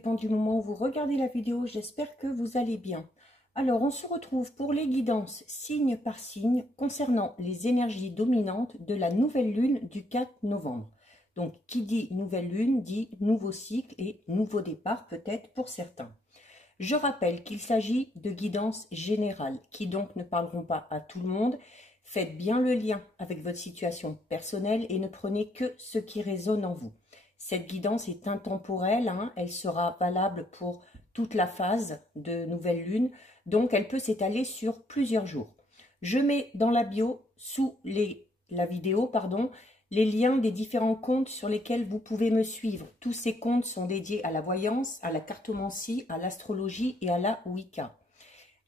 dépend du moment où vous regardez la vidéo. J'espère que vous allez bien. Alors, on se retrouve pour les guidances signe par signe concernant les énergies dominantes de la nouvelle lune du 4 novembre. Donc, qui dit nouvelle lune dit nouveau cycle et nouveau départ peut-être pour certains. Je rappelle qu'il s'agit de guidances générales qui donc ne parleront pas à tout le monde. Faites bien le lien avec votre situation personnelle et ne prenez que ce qui résonne en vous. Cette guidance est intemporelle, elle sera valable pour toute la phase de nouvelle lune, donc elle peut s'étaler sur plusieurs jours. Je mets dans la bio, sous la vidéo, les liens des différents comptes sur lesquels vous pouvez me suivre. Tous ces comptes sont dédiés à la voyance, à la cartomancie, à l'astrologie et à la Wicca.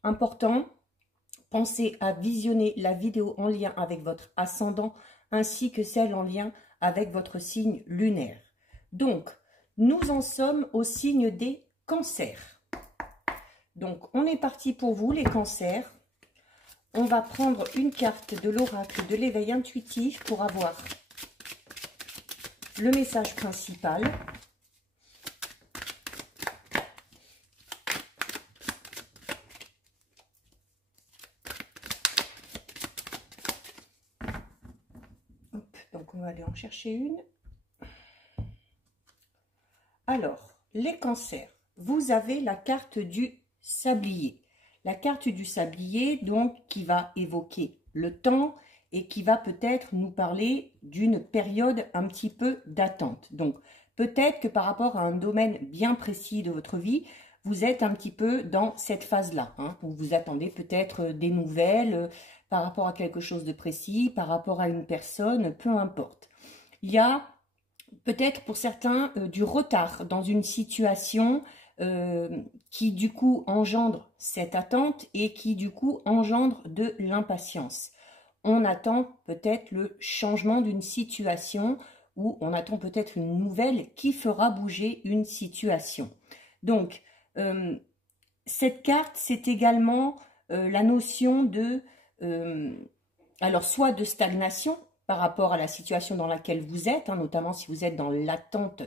Important, pensez à visionner la vidéo en lien avec votre ascendant ainsi que celle en lien avec votre signe lunaire. Donc, nous en sommes au signe des cancers. Donc, on est parti pour vous, les cancers. On va prendre une carte de l'oracle de l'éveil intuitif pour avoir le message principal. Hop, donc, on va aller en chercher une. Alors, les cancers, vous avez la carte du sablier. La carte du sablier, donc, qui va évoquer le temps et qui va peut-être nous parler d'une période un petit peu d'attente. Donc, peut-être que par rapport à un domaine bien précis de votre vie, vous êtes un petit peu dans cette phase-là, où vous attendez peut-être des nouvelles par rapport à quelque chose de précis, par rapport à une personne, peu importe. Il y a peut-être pour certains du retard dans une situation qui du coup engendre cette attente et qui du coup engendre de l'impatience. On attend peut-être le changement d'une situation ou on attend peut-être une nouvelle qui fera bouger une situation. Donc, cette carte, c'est également la notion de, alors soit de stagnation, par rapport à la situation dans laquelle vous êtes, notamment si vous êtes dans l'attente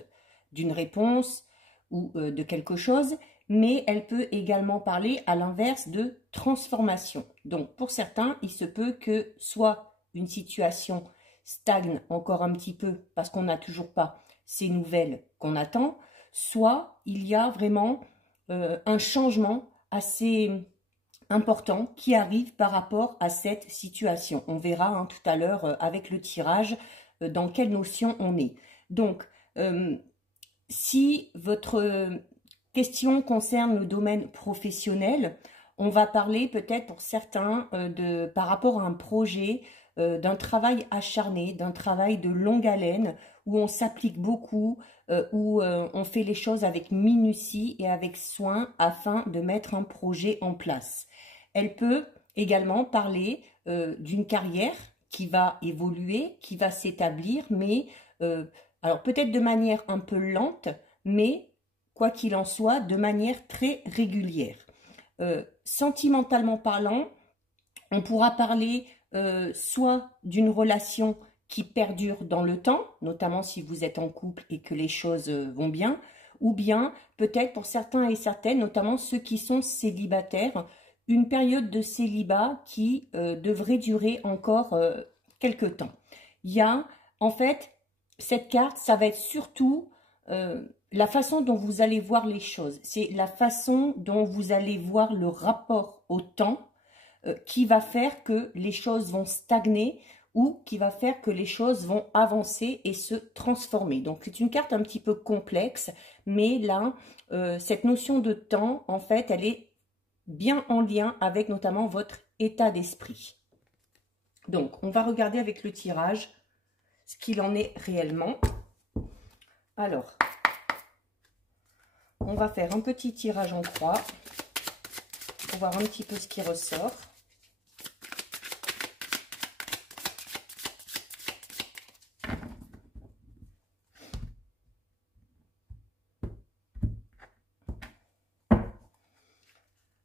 d'une réponse ou de quelque chose, mais elle peut également parler à l'inverse de transformation. Donc pour certains, il se peut que soit une situation stagne encore un petit peu parce qu'on n'a toujours pas ces nouvelles qu'on attend, soit il y a vraiment un changement assez important qui arrive par rapport à cette situation. On verra tout à l'heure avec le tirage dans quelle notion on est. Donc, si votre question concerne le domaine professionnel, on va parler peut-être pour certains par rapport à un projet, d'un travail acharné, d'un travail de longue haleine, où on s'applique beaucoup, où on fait les choses avec minutie et avec soin afin de mettre un projet en place. Elle peut également parler d'une carrière qui va évoluer, qui va s'établir, mais alors peut-être de manière un peu lente, mais quoi qu'il en soit, de manière très régulière. Sentimentalement parlant, on pourra parler soit d'une relation qui perdure dans le temps, notamment si vous êtes en couple et que les choses vont bien, ou bien peut-être pour certains et certaines, notamment ceux qui sont célibataires, une période de célibat qui devrait durer encore quelque temps. Il y a, en fait, cette carte, ça va être surtout la façon dont vous allez voir les choses. C'est la façon dont vous allez voir le rapport au temps qui va faire que les choses vont stagner ou qui va faire que les choses vont avancer et se transformer. Donc, c'est une carte un petit peu complexe, mais là, cette notion de temps, en fait, elle est bien en lien avec notamment votre état d'esprit. Donc, on va regarder avec le tirage ce qu'il en est réellement. Alors, on va faire un petit tirage en croix pour voir un petit peu ce qui ressort.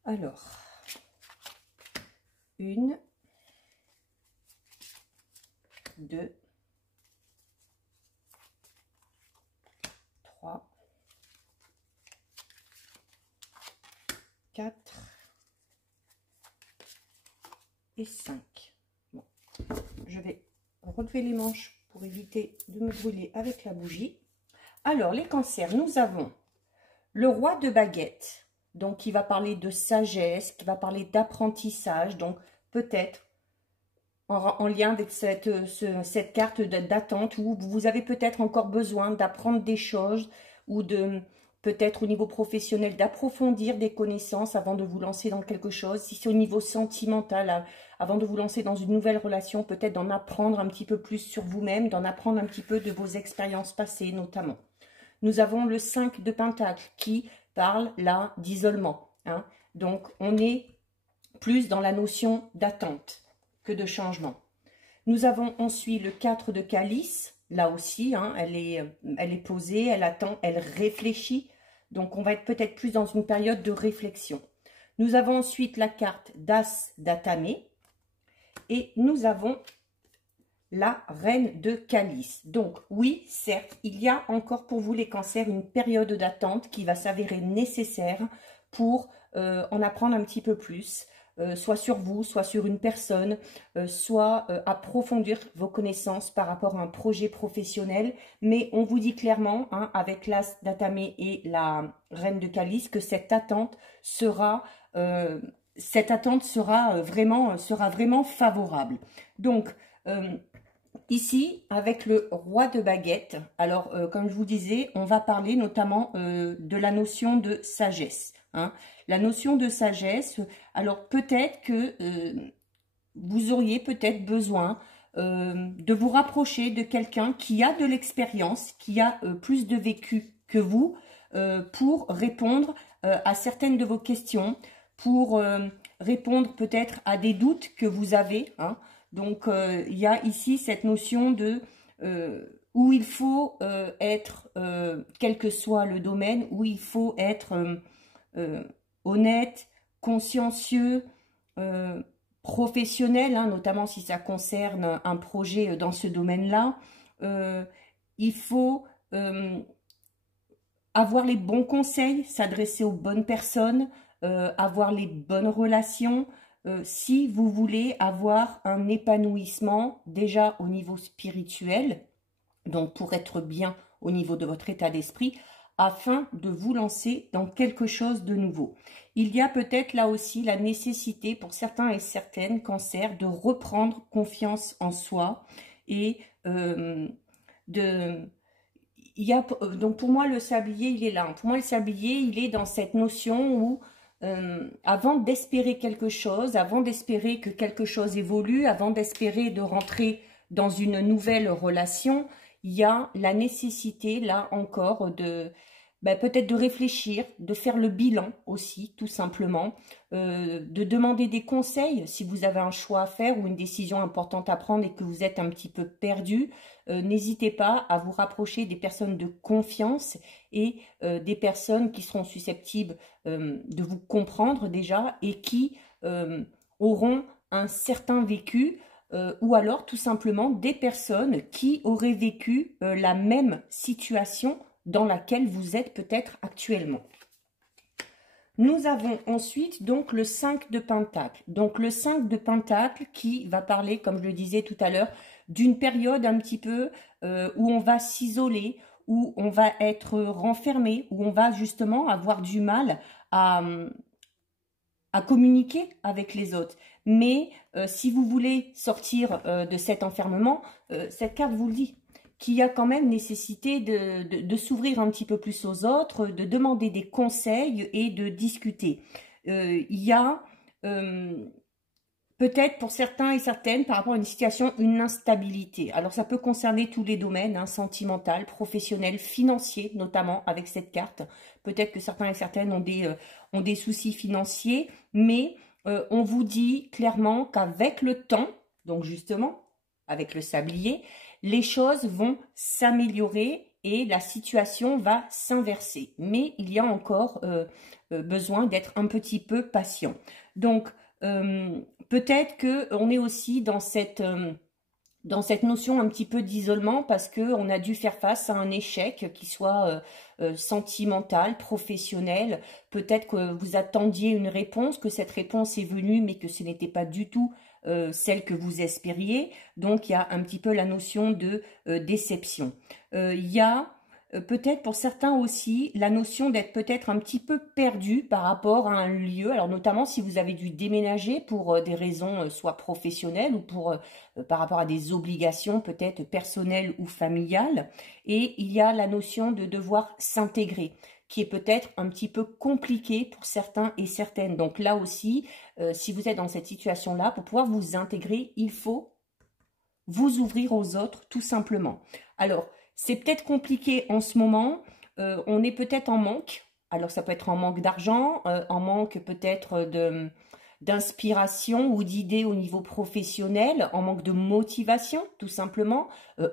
Alors, 1, 2, 3, et 5. Bon. Je vais relever les manches pour éviter de me brûler avec la bougie. Alors, les cancers, nous avons le roi de baguette, donc qui va parler de sagesse, qui va parler d'apprentissage, donc peut-être en lien avec cette carte d'attente où vous avez peut-être encore besoin d'apprendre des choses ou de peut-être au niveau professionnel d'approfondir des connaissances avant de vous lancer dans quelque chose. Si c'est au niveau sentimental, avant de vous lancer dans une nouvelle relation, peut-être d'en apprendre un petit peu plus sur vous-même, d'en apprendre un petit peu de vos expériences passées notamment. Nous avons le 5 de Pentacle qui parle là d'isolement. Hein. Donc on est plus dans la notion d'attente que de changement. Nous avons ensuite le 4 de Calice, là aussi, hein, elle est posée, elle attend, elle réfléchit, donc on va être peut-être plus dans une période de réflexion. Nous avons ensuite la carte d'As d'Atamé, et nous avons la reine de Calice. Donc oui, certes, il y a encore pour vous les cancers une période d'attente qui va s'avérer nécessaire pour en apprendre un petit peu plus, soit sur vous, soit sur une personne, soit approfondir vos connaissances par rapport à un projet professionnel. Mais on vous dit clairement, hein, avec l'As d'Atamé et la reine de Calice, que cette attente sera vraiment favorable. Donc, ici, avec le roi de baguette, alors comme je vous disais, on va parler notamment de la notion de sagesse. Hein. La notion de sagesse, alors peut-être que vous auriez peut-être besoin de vous rapprocher de quelqu'un qui a de l'expérience, qui a plus de vécu que vous, pour répondre à certaines de vos questions, pour répondre peut-être à des doutes que vous avez, hein. Donc, il y a ici cette notion de où il faut être, quel que soit le domaine, où il faut être honnête, consciencieux, professionnel, hein, notamment si ça concerne un projet dans ce domaine-là. Il faut avoir les bons conseils, s'adresser aux bonnes personnes, avoir les bonnes relations, si vous voulez avoir un épanouissement déjà au niveau spirituel, donc pour être bien au niveau de votre état d'esprit, afin de vous lancer dans quelque chose de nouveau. Il y a peut-être là aussi la nécessité pour certains et certaines cancers de reprendre confiance en soi et donc pour moi le sablier il est là. Pour moi le sablier il est dans cette notion où avant d'espérer quelque chose, avant d'espérer que quelque chose évolue, avant d'espérer de rentrer dans une nouvelle relation, il y a la nécessité, là encore, de peut-être de réfléchir, de faire le bilan aussi, tout simplement, de demander des conseils si vous avez un choix à faire ou une décision importante à prendre et que vous êtes un petit peu perdu. N'hésitez pas à vous rapprocher des personnes de confiance et des personnes qui seront susceptibles de vous comprendre déjà et qui auront un certain vécu ou alors tout simplement des personnes qui auraient vécu la même situation dans laquelle vous êtes peut-être actuellement. Nous avons ensuite donc le 5 de Pentacle. Donc le 5 de Pentacle qui va parler, comme je le disais tout à l'heure, d'une période un petit peu où on va s'isoler, où on va être renfermé, où on va justement avoir du mal à communiquer avec les autres. Mais si vous voulez sortir de cet enfermement, cette carte vous le dit, qu'il y a quand même nécessité de s'ouvrir un petit peu plus aux autres, de demander des conseils et de discuter. Il y a peut-être pour certains et certaines, par rapport à une situation, une instabilité. Alors ça peut concerner tous les domaines, hein, sentimental, professionnel, financier, notamment avec cette carte. Peut-être que certains et certaines ont des soucis financiers, mais on vous dit clairement qu'avec le temps, donc justement, avec le sablier, les choses vont s'améliorer et la situation va s'inverser. Mais il y a encore besoin d'être un petit peu patient. Donc, peut-être qu'on est aussi dans cette dans cette notion un petit peu d'isolement parce qu'on a dû faire face à un échec qui soit sentimental, professionnel. Peut-être que vous attendiez une réponse, que cette réponse est venue mais que ce n'était pas du tout celle que vous espériez. Donc il y a un petit peu la notion de déception. Il y a peut-être pour certains aussi la notion d'être peut-être un petit peu perdu par rapport à un lieu, alors notamment si vous avez dû déménager pour des raisons soit professionnelles ou pour par rapport à des obligations peut-être personnelles ou familiales, et il y a la notion de devoir s'intégrer qui est peut-être un petit peu compliqué pour certains et certaines. Donc là aussi, si vous êtes dans cette situation-là, pour pouvoir vous intégrer, il faut vous ouvrir aux autres tout simplement. Alors, c'est peut-être compliqué en ce moment, on est peut-être en manque, alors ça peut être en manque d'argent, en manque peut-être d'inspiration ou d'idées au niveau professionnel, en manque de motivation tout simplement,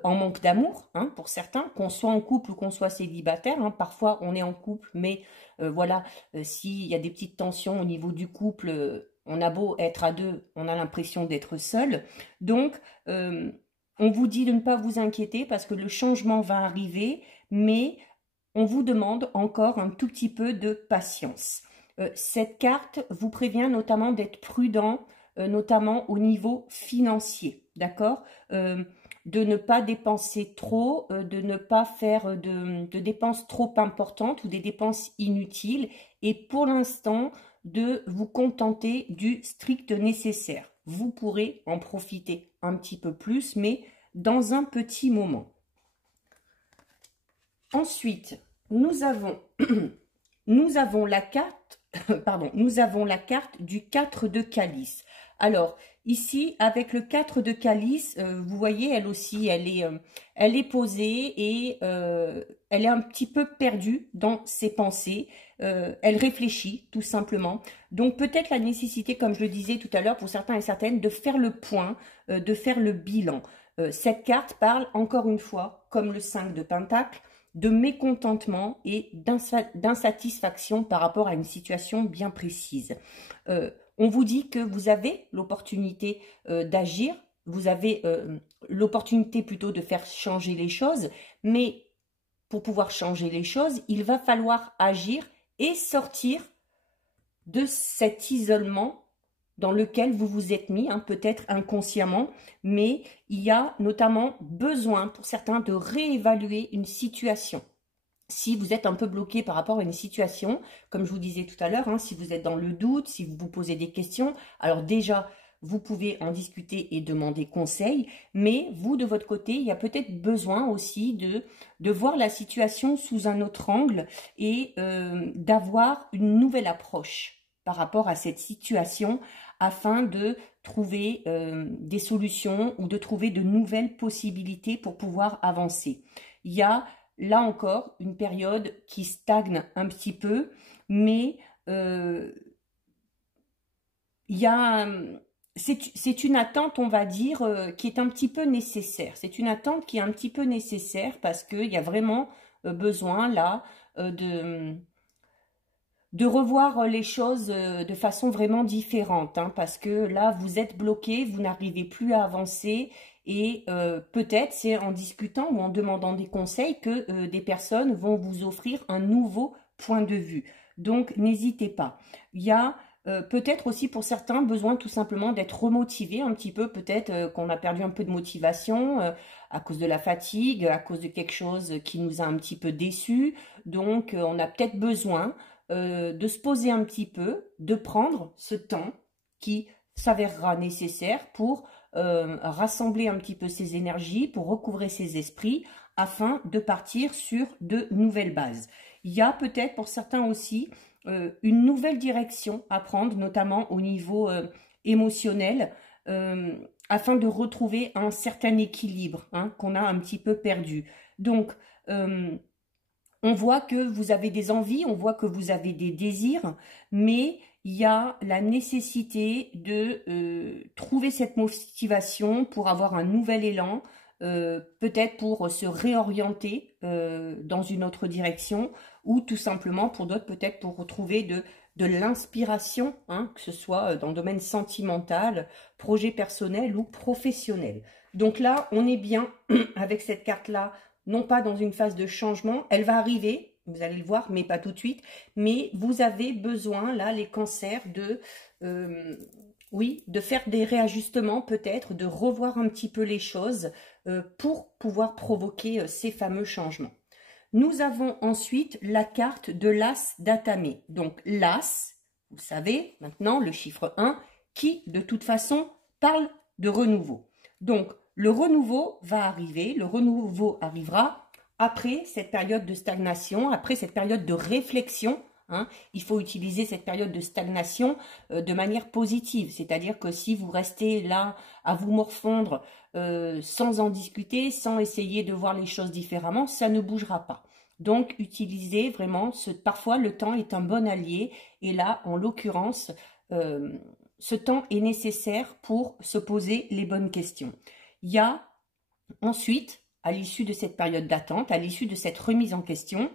en manque d'amour hein, pour certains, qu'on soit en couple ou qu'on soit célibataire, hein, parfois on est en couple mais voilà, s'il y a des petites tensions au niveau du couple, on a beau être à deux, on a l'impression d'être seul, donc on vous dit de ne pas vous inquiéter parce que le changement va arriver, mais on vous demande encore un tout petit peu de patience. Cette carte vous prévient notamment d'être prudent, notamment au niveau financier, d'accord, de ne pas dépenser trop, de ne pas faire de dépenses trop importantes ou des dépenses inutiles et pour l'instant de vous contenter du strict nécessaire. Vous pourrez en profiter un petit peu plus, mais dans un petit moment. Ensuite, nous avons, nous avons la carte, pardon, nous avons la carte du 4 de calice. Alors, ici, avec le 4 de calice, vous voyez, elle aussi, elle est posée et elle est un petit peu perdue dans ses pensées. Elle réfléchit, tout simplement. Donc, peut-être la nécessité, comme je le disais tout à l'heure, pour certains et certaines, de faire le point, de faire le bilan. Cette carte parle, encore une fois, comme le 5 de Pentacle, de mécontentement et d'insatisfaction par rapport à une situation bien précise. On vous dit que vous avez l'opportunité d'agir, vous avez l'opportunité plutôt de faire changer les choses, mais pour pouvoir changer les choses, il va falloir agir et sortir de cet isolement dans lequel vous vous êtes mis, hein, peut-être inconsciemment, mais il y a notamment besoin pour certains de réévaluer une situation. Si vous êtes un peu bloqué par rapport à une situation, comme je vous disais tout à l'heure, hein, si vous êtes dans le doute, si vous vous posez des questions, alors déjà, vous pouvez en discuter et demander conseil, mais vous, de votre côté, il y a peut-être besoin aussi de voir la situation sous un autre angle et d'avoir une nouvelle approche par rapport à cette situation afin de trouver des solutions ou de trouver de nouvelles possibilités pour pouvoir avancer. Il y a là encore une période qui stagne un petit peu, mais il y a... C'est une attente, on va dire, qui est un petit peu nécessaire. C'est une attente qui est un petit peu nécessaire parce qu'il y a vraiment besoin, là, de revoir les choses de façon vraiment différente. Hein, parce que là, vous êtes bloqué, vous n'arrivez plus à avancer. Et peut-être c'est en discutant ou en demandant des conseils que des personnes vont vous offrir un nouveau point de vue. Donc, n'hésitez pas. Il y a... peut-être aussi pour certains besoin tout simplement d'être remotivé un petit peu, peut-être qu'on a perdu un peu de motivation à cause de la fatigue, à cause de quelque chose qui nous a un petit peu déçus. Donc on a peut-être besoin de se poser un petit peu, de prendre ce temps qui s'avérera nécessaire pour rassembler un petit peu ses énergies, pour recouvrer ses esprits afin de partir sur de nouvelles bases. Il y a peut-être pour certains aussi une nouvelle direction à prendre, notamment au niveau émotionnel, afin de retrouver un certain équilibre hein, qu'on a un petit peu perdu. Donc, on voit que vous avez des envies, on voit que vous avez des désirs, mais il y a la nécessité de trouver cette motivation pour avoir un nouvel élan, peut-être pour se réorienter dans une autre direction ou tout simplement pour d'autres peut-être pour retrouver de l'inspiration, hein, que ce soit dans le domaine sentimental, projet personnel ou professionnel. Donc là, on est bien avec cette carte-là, non pas dans une phase de changement. Elle va arriver, vous allez le voir, mais pas tout de suite. Mais vous avez besoin, là, les cancers, oui, de faire des réajustements peut-être, de revoir un petit peu les choses pour pouvoir provoquer ces fameux changements. Nous avons ensuite la carte de l'As d'Atamé. Donc l'As, vous savez maintenant, le chiffre 1, qui de toute façon parle de renouveau. Donc le renouveau va arriver, le renouveau arrivera après cette période de stagnation, après cette période de réflexion. Hein. Il faut utiliser cette période de stagnation de manière positive, c'est-à-dire que si vous restez là à vous morfondre sans en discuter, sans essayer de voir les choses différemment, ça ne bougera pas. Donc utilisez vraiment, parfois le temps est un bon allié et là en l'occurrence ce temps est nécessaire pour se poser les bonnes questions. Il y a ensuite, à l'issue de cette période d'attente, à l'issue de cette remise en question,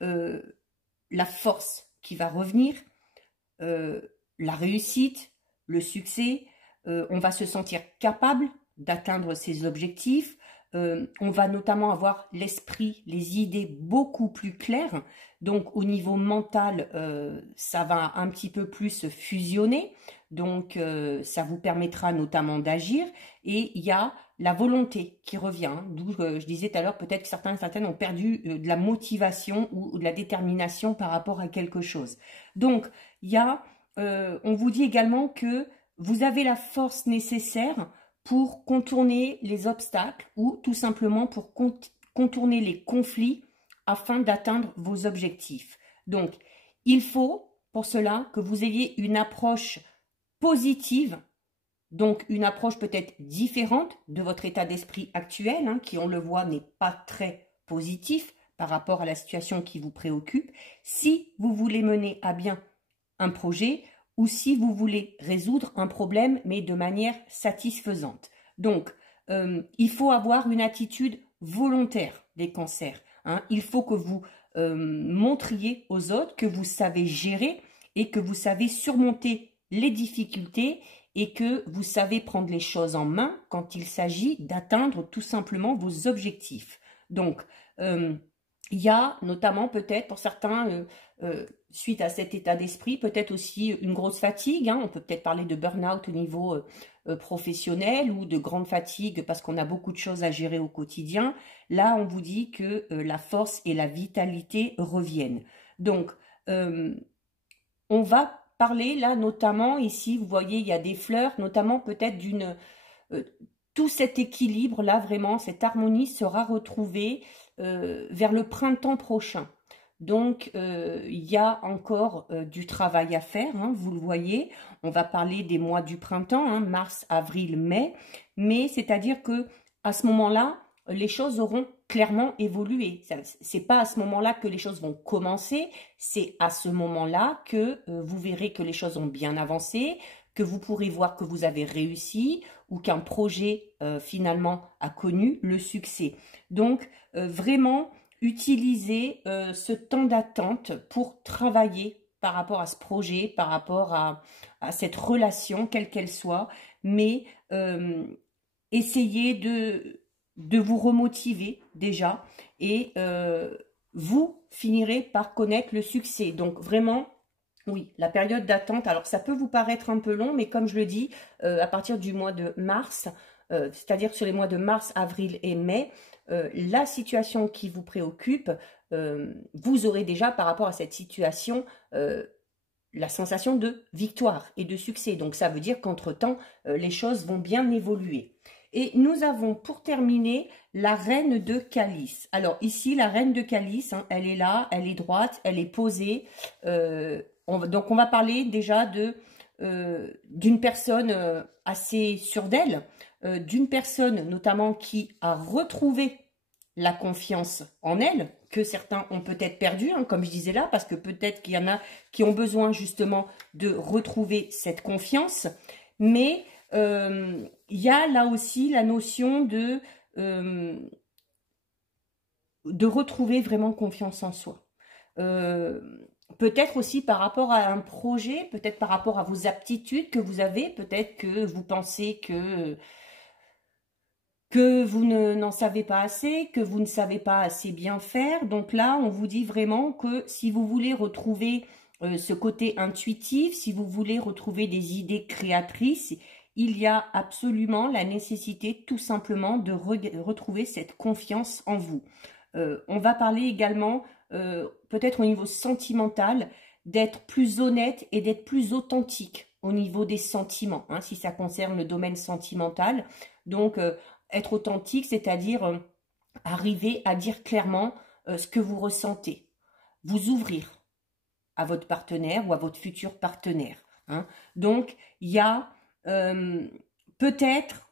la force qui va revenir, la réussite, le succès, on va se sentir capable d'atteindre ses objectifs, on va notamment avoir l'esprit, les idées beaucoup plus claires, donc au niveau mental, ça va un petit peu plus fusionner, donc ça vous permettra notamment d'agir, et il y a la volonté qui revient, d'où je disais tout à l'heure, peut-être que certains et certaines ont perdu de la motivation ou de la détermination par rapport à quelque chose. Donc, il y a, on vous dit également que vous avez la force nécessaire pour contourner les obstacles ou tout simplement pour contourner les conflits afin d'atteindre vos objectifs. Donc, il faut pour cela que vous ayez une approche positive, donc une approche peut-être différente de votre état d'esprit actuel, hein, qui on le voit n'est pas très positif par rapport à la situation qui vous préoccupe, si vous voulez mener à bien un projet ou si vous voulez résoudre un problème mais de manière satisfaisante. Donc, il faut avoir une attitude volontaire des cancers. Hein. Il faut que vous montriez aux autres que vous savez gérer et que vous savez surmonter les difficultés et que vous savez prendre les choses en main quand il s'agit d'atteindre tout simplement vos objectifs. Donc, il y a notamment peut-être pour certains, suite à cet état d'esprit, peut-être aussi une grosse fatigue. Hein, on peut peut-être parler de burn-out au niveau professionnel ou de grande fatigue parce qu'on a beaucoup de choses à gérer au quotidien. Là, on vous dit que la force et la vitalité reviennent. Donc, on va parler là notamment, ici vous voyez il y a des fleurs, notamment peut-être tout cet équilibre là vraiment, cette harmonie sera retrouvée vers le printemps prochain. Donc il y a encore du travail à faire, hein, vous le voyez, on va parler des mois du printemps, hein, mars, avril, mai, mais c'est-à-dire que à ce moment-là, les choses auront clairement évolué. C'est pas à ce moment-là que les choses vont commencer, c'est à ce moment-là que vous verrez que les choses ont bien avancé, que vous pourrez voir que vous avez réussi ou qu'un projet finalement a connu le succès. Donc vraiment utilisez ce temps d'attente pour travailler par rapport à ce projet, par rapport à cette relation, quelle qu'elle soit, mais essayez de vous remotiver déjà et vous finirez par connaître le succès. Donc vraiment, oui, la période d'attente, alors ça peut vous paraître un peu long, mais comme je le dis, à partir du mois de mars, c'est-à-dire sur les mois de mars, avril et mai, la situation qui vous préoccupe, vous aurez déjà par rapport à cette situation la sensation de victoire et de succès. Donc ça veut dire qu'entre-temps, les choses vont bien évoluer. Et nous avons pour terminer la reine de calice. Alors ici, la reine de calice, hein, elle est là, elle est droite, elle est posée. Donc on va parler déjà d'une personne assez sûre d'elle, d'une personne notamment qui a retrouvé la confiance en elle, que certains ont peut-être perdu, hein, comme je disais là, parce que peut-être qu'il y en a qui ont besoin justement de retrouver cette confiance. Mais il y a là aussi la notion de retrouver vraiment confiance en soi. Peut-être aussi par rapport à un projet, peut-être par rapport à vos aptitudes que vous avez, peut-être que vous pensez que que vous n'en savez pas assez, que vous ne savez pas assez bien faire. Donc là, on vous dit vraiment que si vous voulez retrouver ce côté intuitif, si vous voulez retrouver des idées créatrices, il y a absolument la nécessité tout simplement de retrouver cette confiance en vous. On va parler également, peut-être au niveau sentimental, d'être plus honnête et d'être plus authentique au niveau des sentiments, hein, si ça concerne le domaine sentimental. Donc, être authentique, c'est-à-dire arriver à dire clairement ce que vous ressentez. Vous ouvrir à votre partenaire ou à votre futur partenaire. Hein. Donc, il y a peut-être,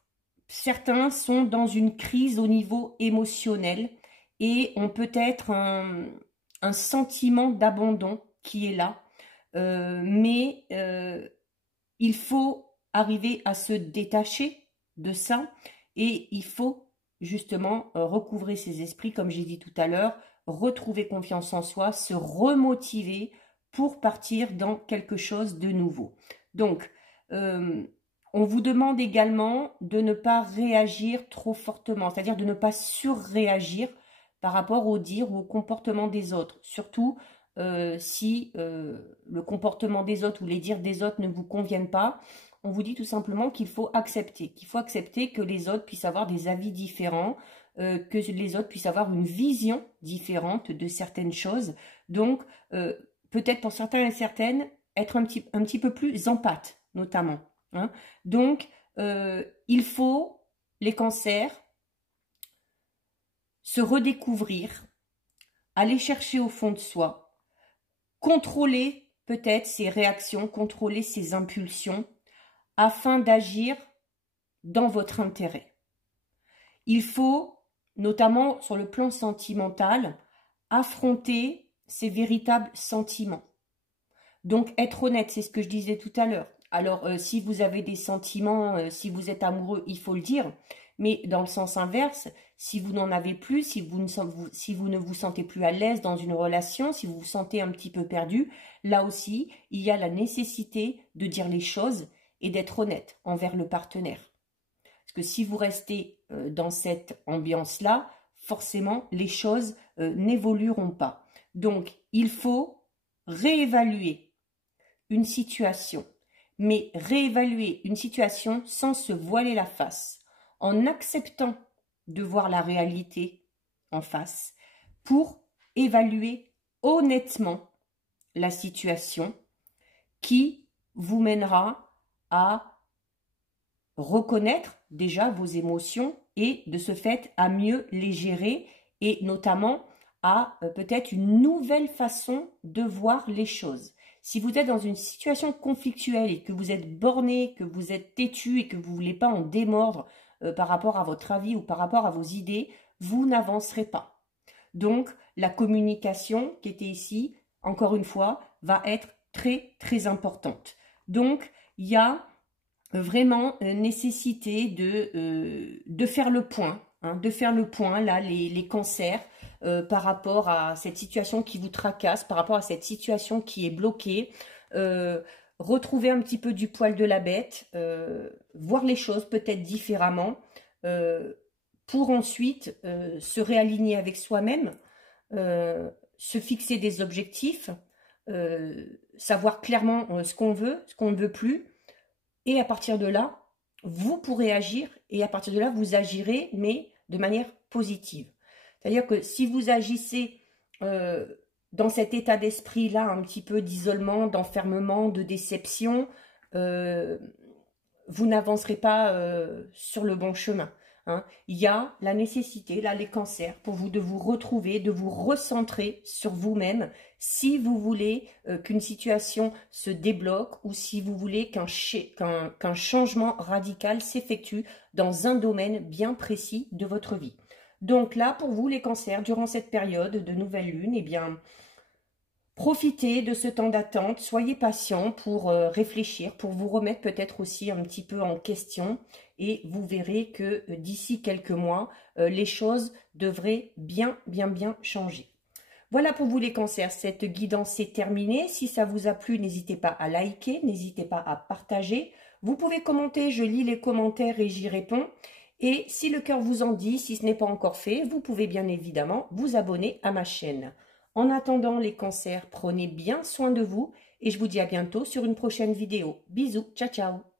certains sont dans une crise au niveau émotionnel et ont peut-être un sentiment d'abandon qui est là. Mais il faut arriver à se détacher de ça et il faut justement recouvrer ses esprits, comme j'ai dit tout à l'heure, retrouver confiance en soi, se remotiver pour partir dans quelque chose de nouveau. Donc, on vous demande également de ne pas réagir trop fortement, c'est-à-dire de ne pas surréagir par rapport aux dires ou au comportement des autres. Surtout si le comportement des autres ou les dires des autres ne vous conviennent pas, on vous dit tout simplement qu'il faut accepter que les autres puissent avoir des avis différents, que les autres puissent avoir une vision différente de certaines choses. Donc, peut-être pour certains et certaines, être un petit peu plus empathe, notamment. Hein. Donc, il faut, les cancers, se redécouvrir, aller chercher au fond de soi, contrôler peut-être ses réactions, contrôler ses impulsions, afin d'agir dans votre intérêt. Il faut, notamment sur le plan sentimental, affronter ses véritables sentiments. Donc, être honnête, c'est ce que je disais tout à l'heure. Alors, si vous avez des sentiments, si vous êtes amoureux, il faut le dire. Mais dans le sens inverse, si vous n'en avez plus, si vous ne vous sentez plus à l'aise dans une relation, si vous vous sentez un petit peu perdu, là aussi, il y a la nécessité de dire les choses et d'être honnête envers le partenaire. Parce que si vous restez dans cette ambiance-là, forcément, les choses n'évolueront pas. Donc, il faut réévaluer une situation, mais réévaluer une situation sans se voiler la face, en acceptant de voir la réalité en face, pour évaluer honnêtement la situation qui vous mènera à reconnaître déjà vos émotions et de ce fait à mieux les gérer et notamment à peut-être une nouvelle façon de voir les choses. Si vous êtes dans une situation conflictuelle et que vous êtes borné, que vous êtes têtu et que vous ne voulez pas en démordre par rapport à votre avis ou par rapport à vos idées, vous n'avancerez pas. Donc, la communication qui était ici, encore une fois, va être très, très importante. Donc, il y a vraiment nécessité de faire le point, hein, là, les cancers, par rapport à cette situation qui vous tracasse, par rapport à cette situation qui est bloquée, retrouver un petit peu du poil de la bête, voir les choses peut-être différemment, pour ensuite se réaligner avec soi-même, se fixer des objectifs, savoir clairement ce qu'on veut, ce qu'on ne veut plus, et à partir de là, vous pourrez agir, et à partir de là, vous agirez, mais de manière positive. C'est-à-dire que si vous agissez dans cet état d'esprit-là, un petit peu d'isolement, d'enfermement, de déception, vous n'avancerez pas sur le bon chemin. Hein. Il y a la nécessité, là, les cancers, pour vous de vous retrouver, de vous recentrer sur vous-même, si vous voulez qu'une situation se débloque ou si vous voulez qu'un changement radical s'effectue dans un domaine bien précis de votre vie. Donc là, pour vous, les cancers, durant cette période de nouvelle lune, eh bien, profitez de ce temps d'attente, soyez patient pour réfléchir, pour vous remettre peut-être aussi un petit peu en question et vous verrez que d'ici quelques mois, les choses devraient bien changer. Voilà pour vous les cancers, cette guidance est terminée. Si ça vous a plu, n'hésitez pas à liker, n'hésitez pas à partager. Vous pouvez commenter, je lis les commentaires et j'y réponds. Et si le cœur vous en dit, si ce n'est pas encore fait, vous pouvez bien évidemment vous abonner à ma chaîne. En attendant les cancers, prenez bien soin de vous et je vous dis à bientôt sur une prochaine vidéo. Bisous, ciao ciao.